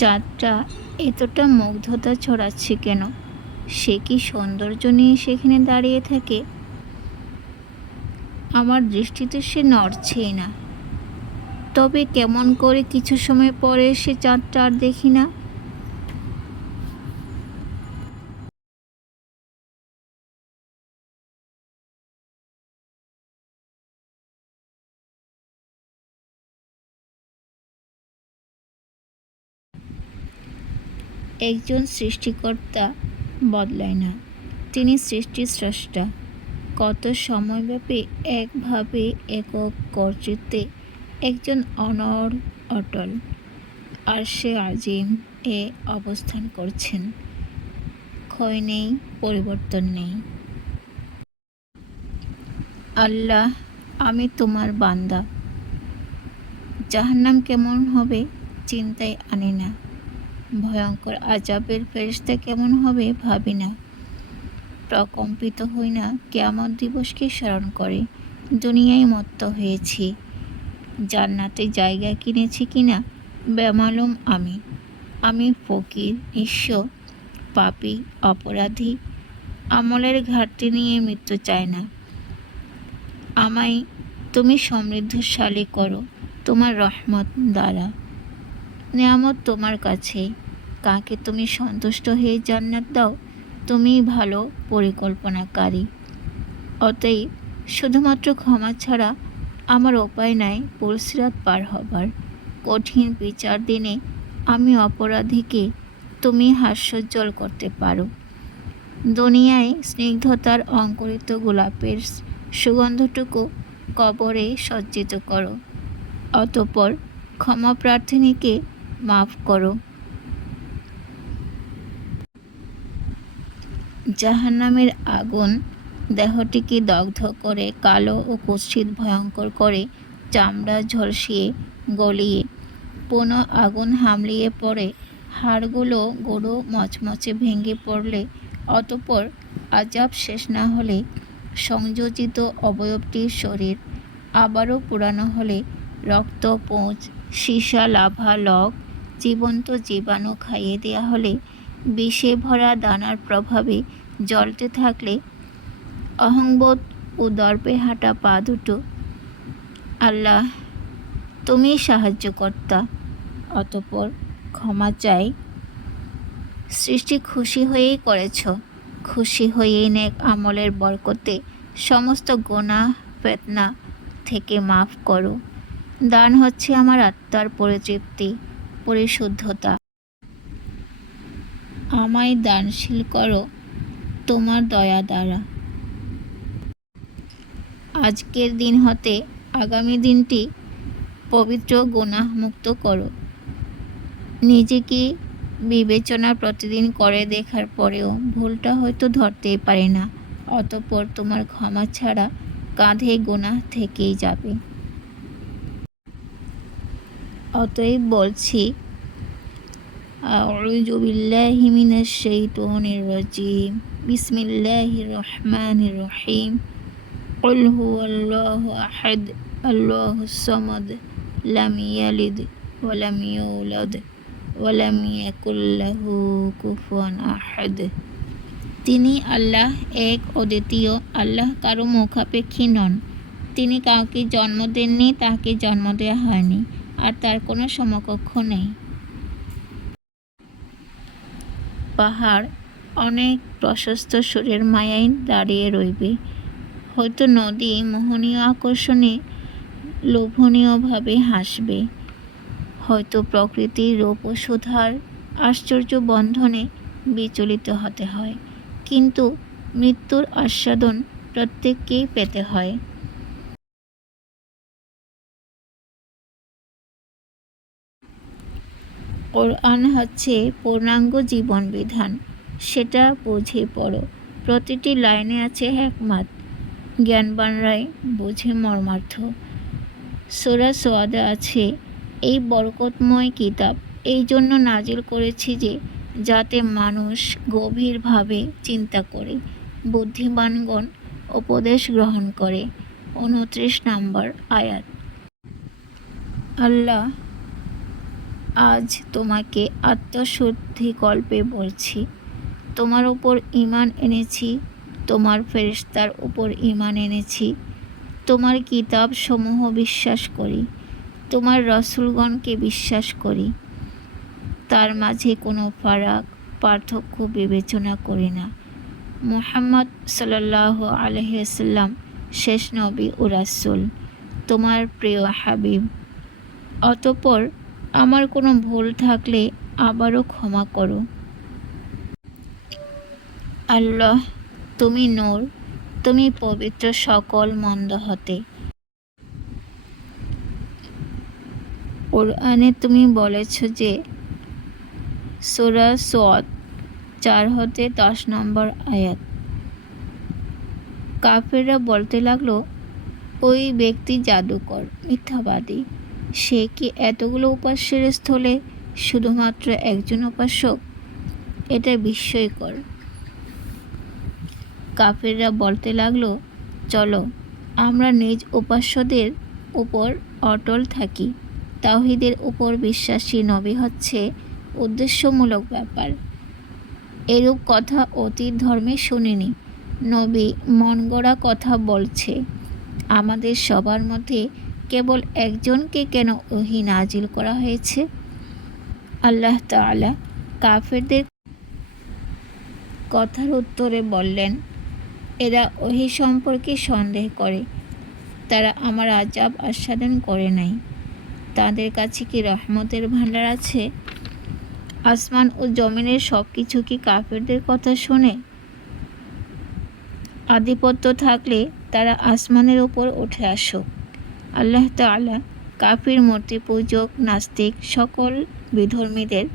চাঁদটা এতটা মুগ্ধতা ছড়াচ্ছে কেন? সে কি সৌন্দর্য নিয়ে সেখানে দাঁড়িয়ে থাকে? আমার দৃষ্টিতে সে নড়ছেই না। তবে কেমন করে কিছু সময় পরে সে চাঁদটা আর দেখি না। একজন সৃষ্টিকর্তা বদলায় না, তিনি সৃষ্টির স্রষ্টা। কত সময়ব্যাপী একভাবে একক কর্তৃত্বে একজন অনড় অটল আরশে আজিম এ অবস্থান করছেন। ক্ষয় নেই, পরিবর্তন নেই। আল্লাহ, আমি তোমার বান্দা। জাহান্নাম কেমন হবে চিন্তায় আনি না, ভয়ঙ্কর আযাবের ফেরেশতা কেমন হবে ভাবি না। প্রকম্পিত হই না কিয়ামত দিবসকে স্মরণ করে। দুনিয়ায় মত্ত হয়েছি, জান্নাতে জায়গা কিনেছি কিনা বেমালুম আমি ফকির, নিঃস্ব, পাপী, অপরাধী। আমলের ঘাটতি নিয়ে মৃত্যু চায় না। আমায় তুমি সমৃদ্ধশালী করো তোমার রহমত দ্বারা। নেয়ামত তোমার কাছে, কাকে তুমি সন্তুষ্ট হয়ে জান্নাত দাও, তুমিই ভালো পরিকল্পনাকারী। অতএব শুধুমাত্র ক্ষমা ছাড়া আমার উপায় নাই পুলসিরাত পার হবার। কঠিন বিচার দিনে আমি অপরাধীকে তুমি হাস্যোজ্জ্বল করতে পারো। দুনিয়ায় স্নিগ্ধতার অঙ্কুরিত গোলাপের সুগন্ধটুকু কবরে সজ্জিত করো। অতঃপর ক্ষমা প্রার্থনীকে মাফ করো। জাহান্নামের আগুন দেহটিকে দগ্ধ করে, কালো ও কুৎসিত ভয়ঙ্কর করে, চামড়া ঝলসিয়ে গলিয়ে পুনঃ আগুন হামলিয়ে পড়ে, হাড়গুলো গুঁড়ো মচমচে ভেঙে পড়লে, অতঃপর আযাব শেষ না হলে সংযোজিত অবয়বটির শরীর আবারও পুরানো হলে, রক্ত, পুঁজ, সীসা, লাভা, লক, জীবন্ত জীবাণু খাইয়ে দেয়া হলে, বিষে ভরা দানার প্রভাবে জ্বলতে থাকলে, অহংবোধ ও দর্পে হাঁটা পা দুটো। আল্লাহ, তুমি সাহায্যকর্তা। অতঃপর ক্ষমা চাই। সৃষ্টি খুশি হয়েই করেছ, খুশি হয়েই নেক আমলের বরকতে সমস্ত গুনাহ ফেতনা থেকে মাফ করো। দান হচ্ছে আমার আত্মার পরিতৃপ্তি, পরিশুদ্ধতা। আমায় দানশীল করো তোমার দয়া দ্বারা। আজকের দিন হতে আগামী দিনটি পবিত্র গুনাহমুক্ত করো। নিজেকে বিবেচনা প্রতিদিন করে দেখার পরেও ভুলটা হয়তো ধরতেই পারি না। অতঃপর তোমার ক্ষমা ছাড়া কাঁধে গুনাহ থেকেই যাবে। অতএব বলছি, আউযু বিল্লাহি মিনাশ শাইতানির রাজিম। বিসমিল্লাহির রহমানির রহিম। কুল হুয়াল্লাহু আহাদ, আল্লাহুস সামাদ, লাম ইয়ালিদ ওয়া লাম ইউলাদ ওয়া লাম ইয়াকুল লাহু কুফুয়ান আহাদ। তিনি আল্লাহ এক, অদ্বিতীয়। আল্লাহ কারো মুখাপেক্ষী নন। তিনি কাউকে জন্ম দেননি, তাকে জন্ম দেওয়া হয়নি, আর তার কোনো সমকক্ষ নেই। পাহাড় অনেক প্রশস্ত সুরের মায়ায় দাঁড়িয়ে রইবে। হয়তো নদী মোহনীয় আকর্ষণে লোভনীয়ভাবে হাসবে। হয়তো প্রকৃতির রূপ ও সুধার আশ্চর্য বন্ধনে বিচলিত হতে হয়। কিন্তু মৃত্যুর আস্বাদন প্রত্যেককেই পেতে হয়। কোরআন হচ্ছে পূর্ণাঙ্গ জীবন বিধান, সেটা বুঝে পড়ো। প্রতিটি লাইনে আছে হিকমত, জ্ঞানবানরাই বোঝে মর্মার্থ। সূরা সোয়াদে আছে, এই বরকতময় কিতাব এই জন্য নাজিল করেছি যে যাতে মানুষ গভীরভাবে চিন্তা করে, বুদ্ধিমানগণ উপদেশ গ্রহণ করে। 29 নম্বর আয়াত। আল্লাহ, আজ তোমাকে আত্মশুদ্ধিকল্পে বলছি, তোমার উপর ঈমান এনেছি, তোমার ফেরেশতার উপর ঈমান এনেছি, তোমার কিতাবসমূহ বিশ্বাস করি, তোমার রাসূলগণকে বিশ্বাস করি, তার মাঝে কোনো পার্থক্য বিবেচনা করি না। মুহাম্মদ সাল্লাল্লাহু আলাইহি ওয়াসাল্লাম শেষ নবী ও রাসূল, তোমার প্রিয় হাবিব। অতঃপর আমার কোনো ভুল থাকলে আবারও ক্ষমা করো। আল্লাহ, তুমি নূর, তুমি পবিত্র সকল মন্দ হতে। কোরআনে তুমি বলেছ যে সূরা সদ 4-10 নম্বর আয়াত। কাফেররা বলতে লাগলো, ওই ব্যক্তি জাদুকর, মিথ্যাবাদী। সে কি এতগুলো উপাস্যের স্থলে শুধুমাত্র একজন উপাসক? এটা বিস্ময়কর। কাফেররা বলতে লাগলো, চলো আমরা নিজ উপাস্যদের উপর অটল থাকি। তাওহীদের উপর বিশ্বাসী নবী হচ্ছে উদ্দেশ্যমূলক ব্যাপার। এরূপ কথা অতীত ধর্মে শুনিনি। নবী মনগড়া কথা বলছে। আমাদের সবার মধ্যে কেবল একজনকে কেন ওহী নাজিল করা হয়েছে? আল্লাহ তাআলা কাফেরদের কথার উত্তরে বললেন, এরা ওহী সম্পর্কে সন্দেহ করে, তারা আমার আযাব আস্বাদন করে নাই। তাদের কাছে কি রহমতের ভাণ্ডার আছে? আসমান ও জমিনের সব কিছু কি কাফেরদের কথা শোনে? আধিপত্য থাকলে তারা আসমানের ওপর উঠে আসুক। আল্লাহ তাআলা কাফির, মূর্তি পূজক, নাস্তিক সকল বিধর্মীদের,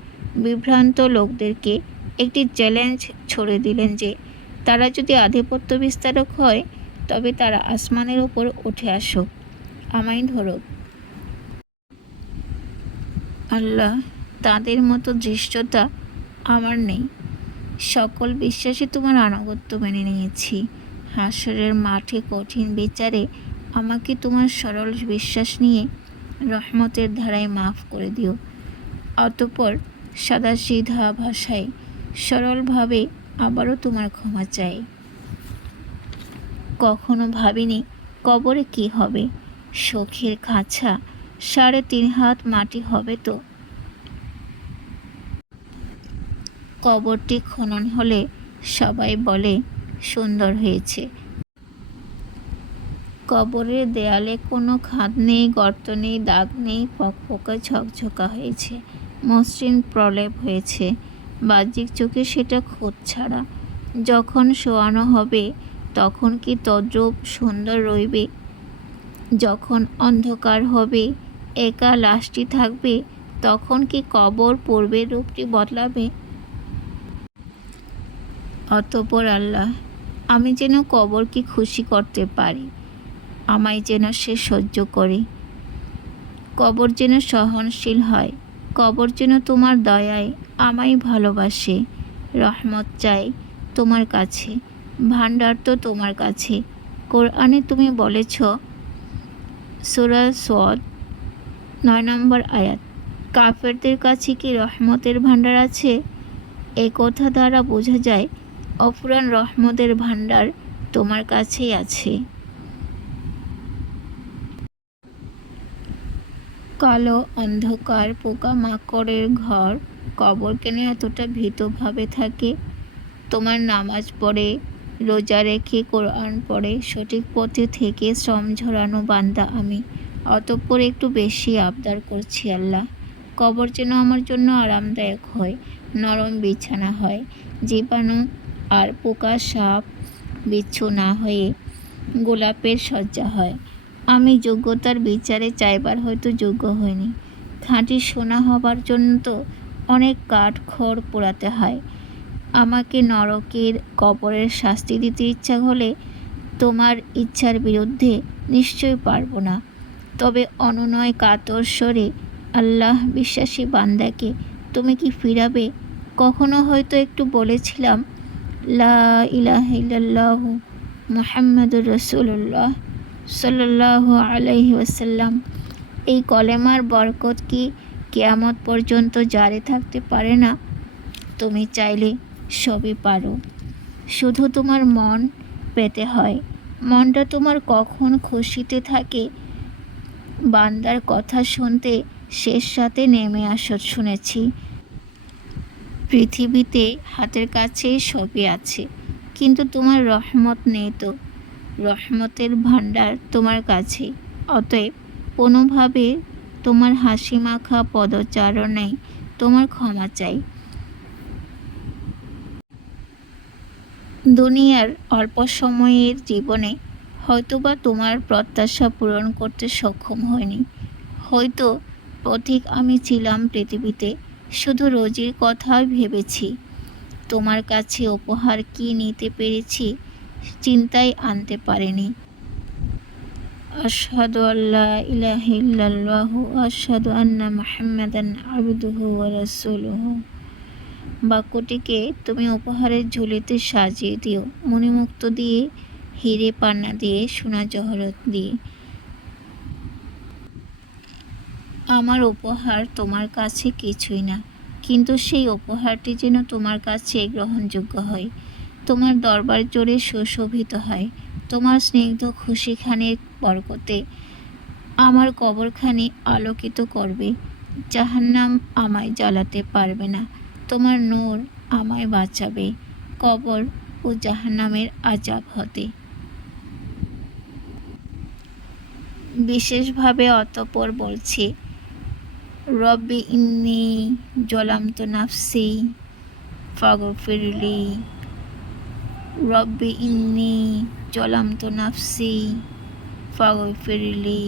বিভ্রান্ত লোকদেরকে একটি চ্যালেঞ্জ ছড়ে দিলেন যে তারা যদি আধিপত্য বিস্তারক হয় তবে তারা আসমানের ওপর উঠে আসুক, আমায় ধরুক। আল্লাহ, তাদের মতো ধৃষ্টতা আমার নেই। সকল বিশ্বাসী তোমার আনুগত্য মেনে নিয়েছি। হাসরের মাঠে কঠিন বিচারে আমাকে তোমার সরল বিশ্বাস নিয়ে রহমতের ধারায় মাফ করে দিও। অতঃপর সাদাসিধা ভাষায় সরলভাবে আবারও তোমার ক্ষমা চাই। কখনো ভাবিনি কবরে কি হবে। শোকের খাঁচা 3.5 হাত মাটি হবে তো। কবরটি খনন হলে সবাই বলে সুন্দর হয়েছে। কবরের দেয়ালে কোনো খাদ নেই, গর্ত নেই, দাগ নেই, ফকফকা ঝকঝকা হয়েছে, মসৃণ প্রলেপ হয়েছে। বাহ্যিক চোখে সেটা খুঁত ছাড়া। যখন শোয়ানো হবে তখন কি তদ্রূপ সুন্দর রইবে? যখন অন্ধকার হবে, একা লাশটি থাকবে, তখন কি কবর পূর্বের রূপটি বদলাবে? অতঃপর আল্লাহ, আমি যেন কবরকে খুশি করতে পারি, আমায় যেন সে সহ্য করে। কবর যেন সহনশীল হয়, কবর যেন তোমার দয়ায় আমায় ভালোবাসে। রহমত চাই তোমার কাছে, ভাণ্ডার তো তোমার কাছে। কোরআনে তুমি বলেছ, সূরা সদ 9 নম্বর আয়াত, কাফেরদের কাছে কি রহমতের ভাণ্ডার আছে? এ কথা দ্বারা বোঝা যায় অফুরান রহমতের ভাণ্ডার তোমার কাছেই আছে। কালো অন্ধকার, পোকামাকড়ের ঘর, কবর কেন এতটা ভীতভাবে থাকে? তোমার নামাজ পড়ে, রোজা রেখে, কোরআন পড়ে, সঠিক পথে থেকে শ্রম ঝরানো বান্দা আমি। অতঃপর একটু বেশি আবদার করছি আল্লাহ, কবর যেন আমার জন্য আরামদায়ক হয়, নরম বিছানা হয়, জীবাণু আর পোকা সাপ বিচ্ছু না হয়ে গোলাপের শয্যা হয়। আমি যোগ্যতার বিচারে চাইবার হয়তো যোগ্য হইনি। খাঁটি সোনা হবার জন্য তো অনেক কাঠ খড় পোড়াতে হয়। আমাকে নরকের কবরের শাস্তি দিতে ইচ্ছা হলে তোমার ইচ্ছার বিরুদ্ধে নিশ্চয় পারব না। তবে অনুনয় কাতর স্বরে, আল্লাহ, বিশ্বাসী বান্দাকে তুমি কি ফিরাবে? কখনো হয়তো একটু বলেছিলাম, লা ইলাহা ইল্লাল্লাহু মুহাম্মাদুর রাসূলুল্লাহ সাল্লাল্লাহু আলাইহি ওয়াসাল্লাম। এই কলেমার বরকত কি কিয়ামত পর্যন্ত জারি থাকতে পারে না। তুমি চাইলে সবই পারো, শুধু তোমার মন পেতে হয়। মনটা তোমার কখন খুশিতে থাকে, বান্দার কথা শুনতে শেষ রাতে নেমে আসো শুনেছি। পৃথিবীতে হাতের কাছেই সবই আছে, কিন্তু তোমার রহমত নেই তো। রহমতের ভাণ্ডার তোমার কাছে। অতএব কোনোভাবে তোমার হাসি মাখা পদচারণায় তোমার ক্ষমা চাই। দুনিয়ার অল্প সময়ের জীবনে হয়তোবা তোমার প্রত্যাশা পূরণ করতে সক্ষম হয়নি। হয়তো পথিক আমি ছিলাম পৃথিবীতে, শুধু রোজির কথাই ভেবেছি। তোমার কাছে উপহার কি নিতে পেরেছি চিন্তায় আনতে পারিনি। আশহাদু আল্লা ইলাহা ইল্লাল্লাহু আশহাদু আন্না মুহাম্মাদান আবদুহু ওয়া রাসূলুহু। বাক্যটিকে তুমি উপহারের ঝুলিতে সাজিয়ে দিও, মণিমুক্ত দিয়ে, হিরে পান্না দিয়ে, সোনা জহরত দিয়ে। আমার উপহার তোমার কাছে কিছুই না, কিন্তু সেই উপহারটি যেন তোমার কাছে গ্রহণযোগ্য হয়, তোমার দরবার জোরে সুশোভিত হয়। তোমার স্নিগ্ধ খুশিখানির বরকতে আমার কবরখানি আলোকিত করবে। জাহান্নাম আমায় জ্বালাতে পারবে না, তোমার নূর আমায় বাঁচাবে কবর ও জাহান্নামের আযাব হতে। বিশেষভাবে অতঃপর বলছি, রব্বি ইন্নী যালামতু নাফসি ফাগফিরলি। রব্বি ইন্নী যালামতু নাফসি ফাগফিরলি।